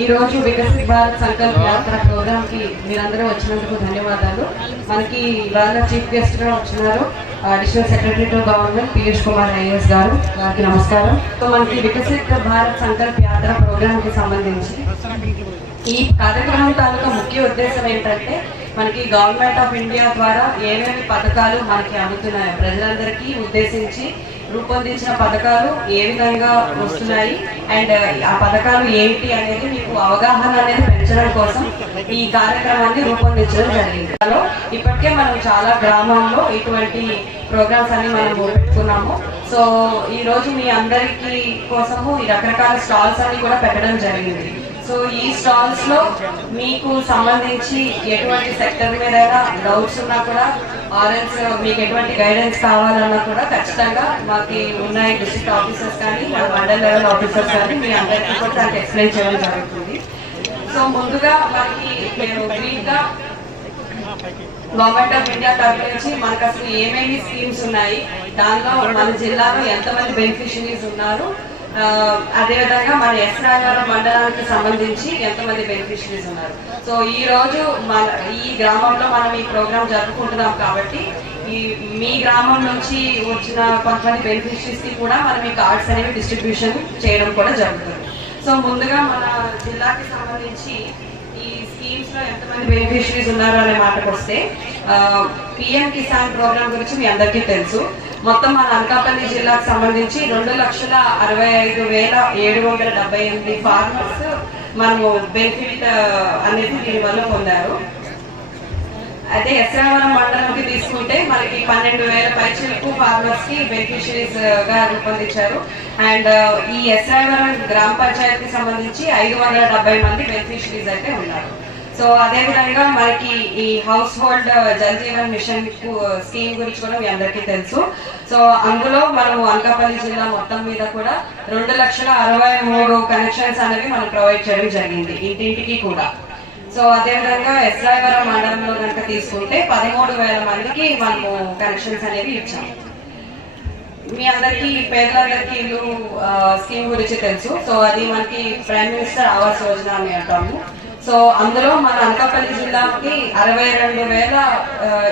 ఈ రోజు వికసిత్ భారత్ సంకల్ప యాత్ర ప్రోగ్రామ్ కి మీరందరూ వచ్చినందుకు ధన్యవాదాలు. మనకి ఇవాళ చీఫ్ గెస్ట్ గా వచ్చినారు additional secretary to government Piyush Kumar IAS గారు. వారికి నమస్కారం. సో మనకి వికసిత్ భారత్ సంకల్ప యాత్ర ప్రోగ్రామ్ కి సంబంధించి ఈ కార్యక్రమం తాలూకా ముఖ్య ఉద్దేశం ఏంటంటే మనకి గవర్నమెంట్ ఆఫ్ ఇండియా ద్వారా ఏమేమి పథకాలు మనకి అందుతున్నాయో ప్రజలందరికీ ఉద్దేశించి రూపొందించిన పథకాలు ఏ విధంగా వస్తున్నాయి అండ్ ఆ పథకాలు ఏంటి అనేది మీకు అవగాహన అనేది పెంచడం కోసం ఈ కార్యక్రమాన్ని రూపొందించడం జరిగింది. ఇప్పటికే మనం చాలా గ్రామాల్లో ఇటువంటి ప్రోగ్రామ్స్ అన్ని మనం పెట్టుకున్నాము. సో ఈ రోజు మీ అందరికీ కోసము ఈ రకరకాల స్టాల్స్ అన్ని కూడా పెట్టడం జరిగింది. సో ఈ స్టాల్స్ లో మీకు సంబంధించి ఎటువంటి సెక్టర్ మీద డౌట్స్ ఉన్నా కూడా ఆర్ఎల్స్ మీకు ఎటువంటి గైడెన్స్ కావాలన్నా కూడా ఖచ్చితంగా మాకు ఉన్నాయి డిస్ట్రిక్ట్ ఆఫీసర్స్ కానీ మండల్ లెవెల్ ఆఫీసర్స్ కానీ మీ అందరికీ కూడా దానికి ఎక్స్ప్లెయిన్ చేయడం జరుగుతుంది. సో ముందుగా మనకి మేము బ్రీఫ్ గా గవర్నమెంట్ ఆఫ్ ఇండియా తరఫు నుంచి మనకు అసలు ఏమేమి స్కీమ్స్ ఉన్నాయి, దానిలో మన జిల్లాలో ఎంతమంది బెనిఫిషరీస్ ఉన్నారు, అదేవిధంగా మన ఎస్రాయవరం మండలానికి సంబంధించి ఎంతమంది బెనిఫిషరీస్ ఉన్నారు. సో ఈ రోజు ఈ గ్రామంలో మనం ఈ ప్రోగ్రామ్ జరుపుకుంటున్నాం కాబట్టి మీ గ్రామం నుంచి వచ్చిన కొంతమంది బెనిఫిషరీస్ కి కూడా మనం ఈ కార్డ్స్ అనేవి డిస్ట్రిబ్యూషన్ చేయడం కూడా జరుగుతుంది. సో ముందుగా మన జిల్లాకి సంబంధించి ఈ స్కీమ్స్ లో ఎంతమంది బెనిఫిషరీస్ ఉన్నారు అనే మాటకు వస్తే పిఎం కిసాన్ ప్రోగ్రామ్ గురించి మీ అందరికీ తెలుసు. మొత్తం మన అనకాపల్లి జిల్లాకు సంబంధించి 2,65,778 ఫార్మర్స్ మనము బెనిఫిట్ అనేది దీనివల్ల పొందారు. అయితే ఎస్రావరం మండలంకి తీసుకుంటే మనకి 12,000 పైచిలకు ఫార్మర్స్ కి బెనిఫిషరీస్ గా రూపొందించారు. అండ్ ఈ ఎస్రావరం గ్రామ పంచాయతీకి సంబంధించి 570 మంది బెనిఫిషరీస్ అయితే ఉన్నారు. సో అదేవిధంగా మనకి ఈ house hold Jal Jeevan machine scheme గురించి కూడా మీ అందరికీ తెలుసు. సో అందులో మనము అనకాపల్లి జిల్లా మొత్తం మీద కూడా 2,63,000 కనెక్షన్స్ అనేవి మనం ప్రొవైడ్ చేయడం జరిగింది ఇంటింటికి కూడా. సో అదేవిధంగా ఎస్రాయవరం మండలంలో కనుక తీసుకుంటే 13,000 మందికి మనము కనెక్షన్స్ అనేవి ఇచ్చాము. మీ అందరికీ పేదలందరికీ ఇల్లు స్కీమ్ గురించి తెలుసు. సో అది మనకి ప్రైమ్ మినిస్టర్ ఆవాస్ యోజన అని అంటాము. సో అందులో మన అనకాపల్లి జిల్లాకి 62,000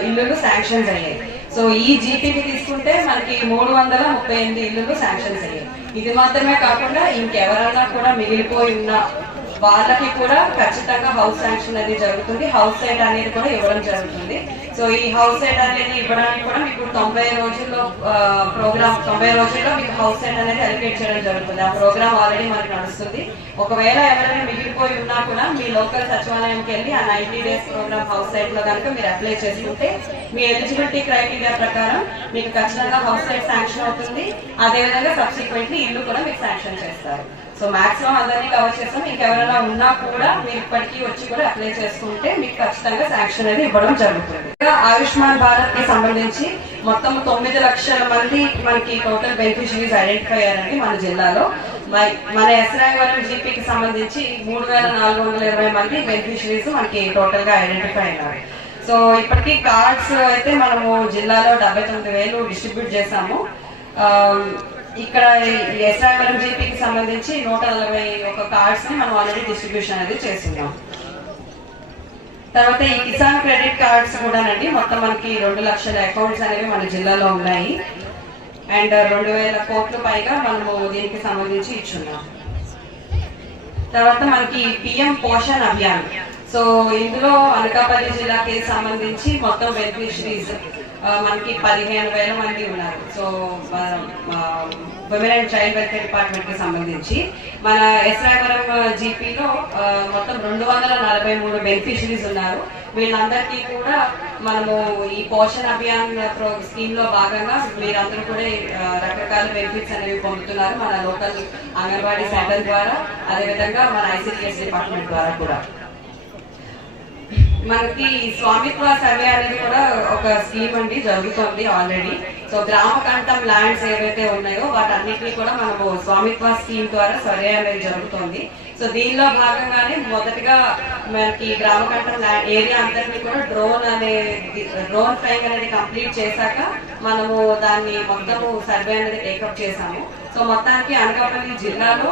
ఇల్లులు శాంక్షన్స్ అయ్యాయి. సో ఈ జీపీకి తీసుకుంటే మనకి 338 ఇల్లులు శాంక్షన్స్ అయ్యాయి. ఇది మాత్రమే కాకుండా ఇంకెవరన్నా కూడా మిగిలిపోయి ఉన్న వాళ్ళకి కూడా ఖచ్చితంగా హౌస్ శాంక్షన్ అనేది జరుగుతుంది. హౌస్ సైట్ అనేది కూడా ఇవ్వడం జరుగుతుంది. సో ఈ హౌస్ సైట్ అనేది ఇవ్వడానికి కూడా మీకు 90 రోజుల్లో ప్రోగ్రామ్ 90 రోజుల్లో మీకు హౌస్ సైట్ అనేది అలికేట్ చేయడం జరుగుతుంది. ఆ ప్రోగ్రామ్ ఆల్రెడీ మనకి నడుస్తుంది. ఒకవేళ ఎవరైనా మిగిలిపోయి ఉన్నా కూడా మీ లోకల్ సచివాలయంకి వెళ్ళి ఆ 90 డేస్ ప్రోగ్రామ్ హౌస్ సైట్ లో కనుక మీరు అప్లై చేసుకుంటే మీ ఎలిజిబిలిటీ క్రైటీరియా ప్రకారం మీకు ఖచ్చితంగా హౌస్ సైట్ శాంక్షన్ అవుతుంది. అదేవిధంగా సబ్సిక్వెంట్లీ ఇల్లు కూడా మీకు శాంక్షన్ చేస్తారు. సో మాక్సిమం అందరినీ కవర్ చేస్తాం. ఇంకెవరైనా ఉన్నా కూడా మీరు ఇప్పటికీ వచ్చి కూడా అప్లై చేసుకుంటే మీకు ఖచ్చితంగా శాంక్షన్ అనేది ఇవ్వడం జరుగుతుంది. ఆయుష్మాన్ భారత్ కి సంబంధించి మొత్తం 9 లక్షల మంది మనకి టోటల్ బెనిఫిషరీస్ ఐడెంటిఫై అయ్యారండి మన జిల్లాలో. మన ఎస్రాయవరం జీపీకి సంబంధించి 3,420 మంది బెనిఫిషరీస్ మనకి టోటల్ గా ఐడెంటిఫై అయ్యారు. సో ఇప్పటికీ కార్డ్స్ అయితే మనము జిల్లాలో 79,000 డిస్ట్రిబ్యూట్ చేశాము. ఇక్కడ ఎస్రాయవరం జీపీకి సంబంధించి 141 కార్డ్స్ ని మనం ఆల్రెడీ డిస్ట్రిబ్యూషన్ అనేది చేస్తున్నాం. తర్వాత ఈ కిసాన్ క్రెడిట్ కార్డ్స్ కూడానండి మొత్తం మనకి 2 లక్షల అకౌంట్స్ అనేవి మన జిల్లాలో ఉన్నాయి. అండ్ 2,000 కోట్ల పైగా మనము దీనికి సంబంధించి ఇచ్చున్నాం. తర్వాత మనకి పిఎం పోషణ్ అభియాన్. సో ఇందులో అనకాపల్లి జిల్లాకి సంబంధించి మొత్తం బెనిఫిషరీస్ మనకి 15,000 మంది ఉన్నారు. So women and child welfare department కి సంబంధించి మన ఎస్రాయవరం జీపీలో మొత్తం 243 బెనిఫిషరీస్ ఉన్నారు. వీళ్ళందరికీ కూడా మనము ఈ పోషణ్ అభియాన్ స్కీమ్ లో భాగంగా మీరందరూ కూడా రకరకాల బెనిఫిట్స్ అనేవి పొందుతున్నారు మన లోకల్ అంగన్వాడీ సెంటర్ ద్వారా, అదేవిధంగా మన ఐసిడిఎస్ డిపార్ట్మెంట్ ద్వారా కూడా. మనకి స్వామిత్వ సర్వే అనేది కూడా ఒక స్కీమ్ అండి జరుగుతుంది ఆల్రెడీ. సో గ్రామ కంఠం ల్యాండ్స్ ఏవైతే ఉన్నాయో వాటన్నిటిని కూడా మనము స్వామిత్వ స్కీమ్ ద్వారా సర్వే అనేది జరుగుతుంది. సో దీనిలో భాగంగానే మొదటగా మనకి గ్రామకంఠం ఏరియా అంతటిని కూడా డ్రోన్ ఫ్లైయింగ్ అనేది కంప్లీట్ చేశాక మనము దాన్ని మొత్తము సర్వే అనేది టేకప్ చేశాము. సో మొత్తానికి అనకాపల్లి జిల్లాలో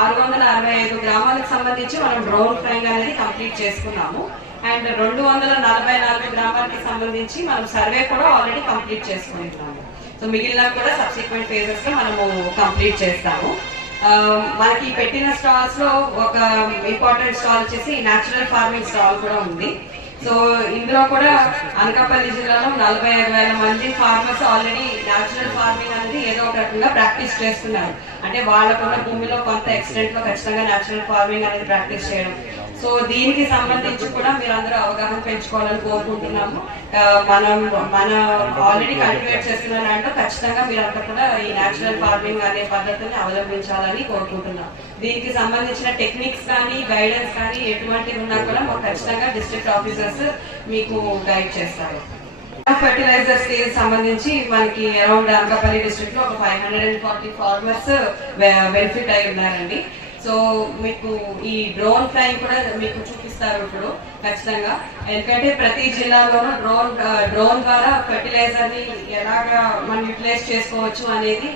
665 గ్రామాలకు సంబంధించి మనం డ్రోన్ ఫ్లైయింగ్ అనేది కంప్లీట్ చేసుకున్నాము. అండ్ 244 గ్రామాలకి సంబంధించి మనం సర్వే కూడా ఆల్రెడీ కంప్లీట్ చేసుకుంటున్నాము. సో మిగిలిన కూడా సబ్సిక్వెంట్ ఫేజెస్ లో మనము కంప్లీట్ చేస్తాము. మనకి పెట్టిన స్టాల్స్ లో ఒక ఇంపార్టెంట్ స్టాల్ వచ్చేసి న్యాచురల్ ఫార్మింగ్ స్టాల్ కూడా ఉంది. సో ఇందులో కూడా అనకాపల్లి జిల్లాలో 45,000 మంది ఫార్మర్స్ ఆల్రెడీ న్యాచురల్ ఫార్మింగ్ అనేది ఏదో ఒక రకంగా ప్రాక్టీస్ చేస్తున్నారు. అంటే వాళ్ళకున్న భూమిలో కొంత ఎక్స్టెంట్ లో ఖచ్చితంగా న్యాచురల్ ఫార్మింగ్ అనేది ప్రాక్టీస్ చేయడం. సో దీనికి సంబంధించి కూడా మీరు అందరూ అవగాహన పెంచుకోవాలని కోరుకుంటున్నాము. మన ఆల్రెడీ కల్టివేట్ చేస్తున్న దాంట్లో ఖచ్చితంగా మీరంతా కూడా ఈ న్యాచురల్ ఫార్మింగ్ అనే పద్ధతిని అవలంబించాలని కోరుకుంటున్నాం. దీనికి సంబంధించిన టెక్నిక్స్ కానీ గైడెన్స్ కానీ ఎటువంటివి ఉన్నా కూడా మాకు ఖచ్చితంగా డిస్ట్రిక్ట్ ఆఫీసర్స్ మీకు గైడ్ చేస్తారు. ఫర్టిలైజర్స్ కి సంబంధించి మనకి అరౌండ్ అనకాపల్లి డిస్ట్రిక్ట్ లో ఒక 540 ఫార్మర్స్ బెనిఫిట్ అయి ఉన్నారండి. సో మీకు ఈ డ్రోన్ ఫ్లైయింగ్ కూడా మీకు చూపిస్తారు ఇప్పుడు ఖచ్చితంగా. ఎందుకంటే ప్రతి జిల్లాలోనూ డ్రోన్ ద్వారా ఫెర్టిలైజర్ ని ఎలాగా మనం యూటిలైజ్ చేసుకోవచ్చు అనేది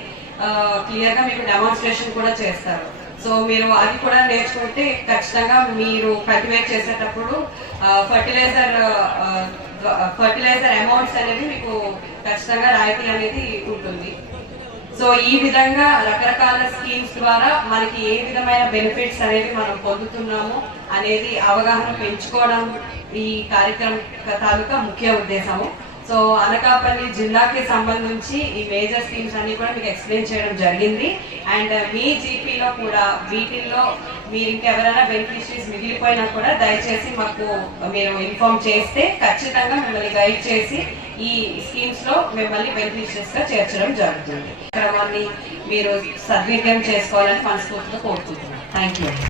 క్లియర్ గా మీకు డెమాన్స్ట్రేషన్ కూడా చేస్తారు. సో మీరు అది కూడా నేర్చుకుంటే ఖచ్చితంగా మీరు కల్టివేట్ చేసేటప్పుడు ఫర్టిలైజర్ అమౌంట్స్ అనేది మీకు ఖచ్చితంగా రాయితీ అనేది ఉంటుంది. సో ఈ విధంగా రకరకాల స్కీమ్స్ ద్వారా మనకి ఏ విధమైన బెనిఫిట్స్ అనేవి మనం పొందుతున్నాము అనేది అవగాహన పెంచుకోవడం ఈ కార్యక్రమం తాలూకా ముఖ్య ఉద్దేశము. సో అనకాపల్లి జిల్లాకి సంబంధించి ఈ మేజర్ స్కీమ్స్ అన్ని కూడా మీకు ఎక్స్ప్లెయిన్ చేయడం జరిగింది. అండ్ మీ జీపీలో కూడా వీటిల్లో మీరు ఇంకెవరైనా బెనిఫిషరీస్ మిగిలిపోయినా కూడా దయచేసి మాకు మీరు ఇన్ఫార్మ్ చేస్తే ఖచ్చితంగా మిమ్మల్ని గైడ్ చేసి ఈ స్కీమ్స్ లో మిమ్మల్ని బెనిఫిషరీస్ గా చేర్చడం జరుగుతుంది. క్రమాన్ని మీరు సద్వినియోగం చేసుకోవాలని మనస్ఫూర్తిగా కోరుకుంటున్నాను. Thank you.